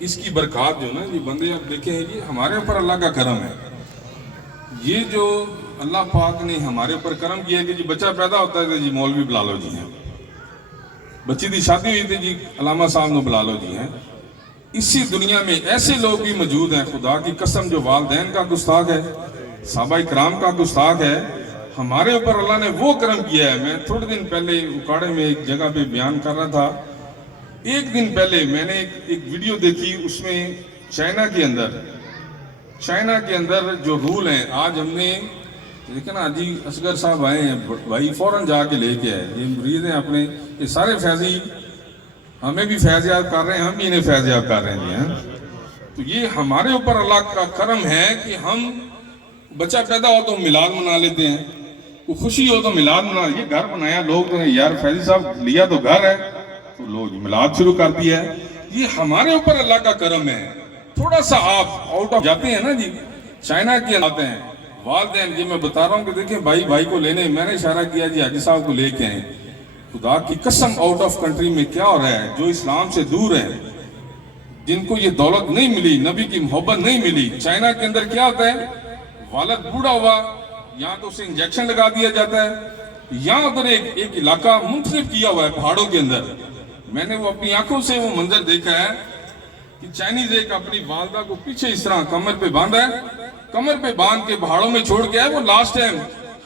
اس کی برکات جو نا یہ بندے اب دیکھیں یہ ہمارے اوپر اللہ کا کرم ہے. یہ جو اللہ پاک نے ہمارے اوپر کرم کیا ہے کہ جی بچہ پیدا ہوتا ہے جی مولوی بلا لو جی ہیں, بچی دی شادی ہوئی تھی جی علامہ صاحب نے بلا لو جی ہیں. اسی دنیا میں ایسے لوگ بھی موجود ہیں خدا کی قسم جو والدین کا گستاخ ہے, صحابہ کرام کا گستاخ ہے. ہمارے اوپر اللہ نے وہ کرم کیا ہے. میں تھوڑے دن پہلے اکاڑے میں ایک جگہ پہ بیان کر رہا تھا. ایک دن پہلے میں نے ایک ویڈیو دیکھی, اس میں چائنا کے اندر جو رول ہیں, آج ہم نے دیکھا نا جی اصغر صاحب آئے ہیں بھائی فوراً جا کے لے کے آئے, یہ مریض ہیں اپنے, یہ سارے فیضی ہمیں بھی فیض یاب کر رہے ہیں, ہم بھی انہیں فیض یاب کر رہے ہیں. تو یہ ہمارے اوپر اللہ کا کرم ہے کہ ہم بچہ پیدا ہو تو میلاد منا لیتے ہیں, کوئی خوشی ہو تو میلاد منا. یہ گھر بنایا لوگ تو یار فیضی صاحب لیا تو گھر ہے تو لوگ میلاد شروع کر دیا ہے. یہ ہمارے اوپر اللہ کا کرم ہے. تھوڑا سا آپ آؤٹ آف جاتے ہیں نا جی, چائنا کے آتے ہیں والدین, یہ میں بتا رہا ہوں کہ دیکھیں بھائی کو لینے, میں نے اشارہ کیا جی حاجی صاحب کو لے کے آئیں. خدا کی قسم آؤٹ آف کنٹری میں کیا ہو رہا ہے, جو اسلام سے دور ہیں, جن کو یہ دولت نہیں ملی, نبی کی محبت نہیں ملی. چائنا کے اندر کیا ہوتا ہے, والد بوڑھا ہوا یہاں تو اسے انجیکشن لگا دیا جاتا ہے. یہاں ادھر ایک علاقہ منتخب کیا ہوا ہے پہاڑوں کے اندر. میں نے وہ اپنی آنکھوں سے وہ منظر دیکھا ہے کہ چائنیز ایک اپنی والدہ کو پیچھے اس طرح کمر پہ باندھا ہے, کمر پہ باندھ کے پہاڑوں میں چھوڑ کے آئے. وہ لاسٹ ٹائم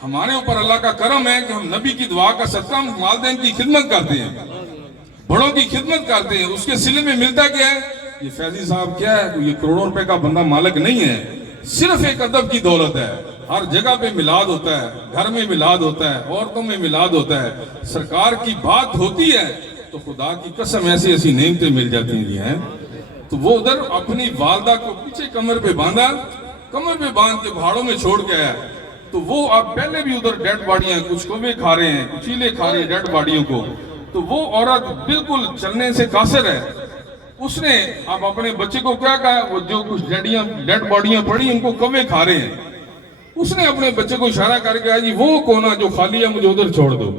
ہمارے اوپر اللہ کا کرم ہے کہ ہم نبی کی دعا کا صدقہ ہم والدین کی خدمت کرتے ہیں, بڑوں کی خدمت کرتے ہیں. اس کے صلے میں ملتا کیا ہے, یہ فیضی صاحب کیا ہے, یہ کروڑوں روپے کا بندہ مالک نہیں ہے, صرف ایک ادب کی دولت ہے. ہر جگہ پہ میلاد ہوتا ہے, گھر میں میلاد ہوتا ہے, عورتوں میں میلاد ہوتا ہے. سرکار کی بات ہوتی ہے تو خدا کی قسم ایسی ایسی نعمتیں مل جاتی ہیں. تو وہ ادھر اپنی والدہ کو پیچھے کمر پہ باندھا, کمر پہ باندھ کے پہاڑوں میں چھوڑ کے آیا. تو وہ اب پہلے بھی ادھر ڈیڈ باڈیاں, کچھ کوے کھا رہے ہیں, کچھ چیلے کھا رہے ہیں ڈیڈ باڈیوں کو. تو وہ عورت بالکل چلنے سے قاصر ہے. اس نے اب اپنے بچے کو کیا کہا, وہ جو کچھ ڈیڈ باڈیاں پڑی ان کو کوے کھا رہے ہیں. اس نے اپنے بچے کو اشارہ کر کے کہا جی وہ کونا جو خالی ہے مجھے ادھر چھوڑ دو,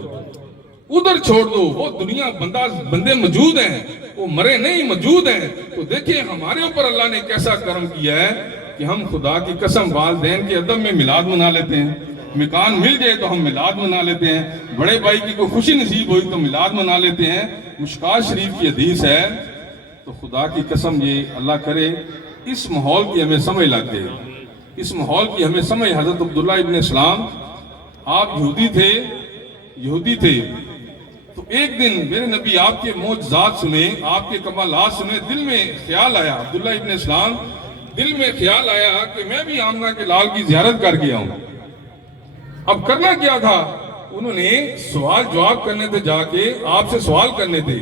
ادھر چھوڑ دو. وہ دنیا بندے موجود ہیں, وہ مرے نہیں موجود ہیں. تو دیکھیں ہمارے اوپر اللہ نے کیسا کرم کیا ہے کہ ہم خدا کی قسم والدین کے ادب میں میلاد منا لیتے ہیں. مکان مل جائے تو ہم میلاد منا لیتے ہیں. بڑے بھائی کی کوئی خوشی نصیب ہوئی تو میلاد منا لیتے ہیں. مشکات شریف کی حدیث ہے. تو خدا کی قسم یہ اللہ کرے اس ماحول کی ہمیں سمجھ لگ جائے, اس ماحول کی ہمیں سمجھ. حضرت عبداللہ ابن اسلام آپ یہودی تھے. تو ایک دن میرے نبی آپ کے معجزات سنے, آپ کے کمالات سنے. دل میں خیال آیا, عبداللہ ابن اسلام دل میں خیال آیا کہ میں بھی آمنہ کے لال کی زیارت کر کے آؤں. اب کرنا کیا تھا, انہوں نے سوال جواب کرنے تھے, جا کے آپ سے سوال کرنے تھے.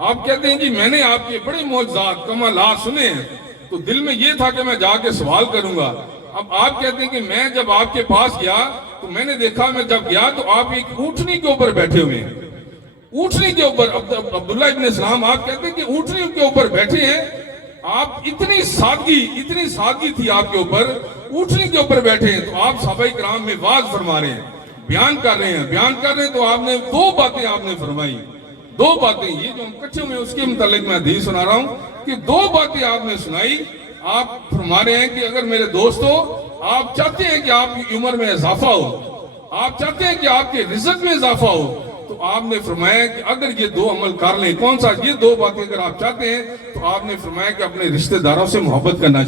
آپ کہتے ہیں جی میں نے آپ کے بڑے معجزات کمالات سنے ہیں, تو دل میں یہ تھا کہ میں جا کے سوال کروں گا. اب آپ کہتے ہیں کہ میں جب آپ کے پاس گیا تو میں نے دیکھا, میں جب گیا تو آپ ایک اونٹنی کے اوپر بیٹھے ہوئے ہیں. اونٹنی کے اوپر عبداللہ ابن اسلام آپ کہتے ہیں کہ اونٹنی کے اوپر بیٹھے ہیں. آپ اتنی سادگی تھی آپ کے اوپر, اونٹنی کے اوپر بیٹھے ہیں. تو آپ صحابہ کرام میں واعظ فرما رہے ہیں, بیان کر رہے ہیں. تو آپ نے دو باتیں آپ نے فرمائی, دو باتیں. یہ جو ہم کچھے میں اس کے متعلق میں حدیث سنا رہا ہوں کہ دو باتیں آپ نے سنائی. آپ فرما رہے ہیں کہ اگر میرے دوستو آپ چاہتے ہیں کہ آپ کی عمر میں اضافہ ہو, آپ چاہتے ہیں کہ آپ کے رزق میں اضافہ ہو, تو آپ نے فرمایا کہ اگر یہ دو عمل کر لیں. کون سا؟ یہ دو باتیں اگر آپ چاہتے ہیں تو آپ نے فرمایا کہ اپنے رشتہ داروں سے محبت کرنا چاہیے.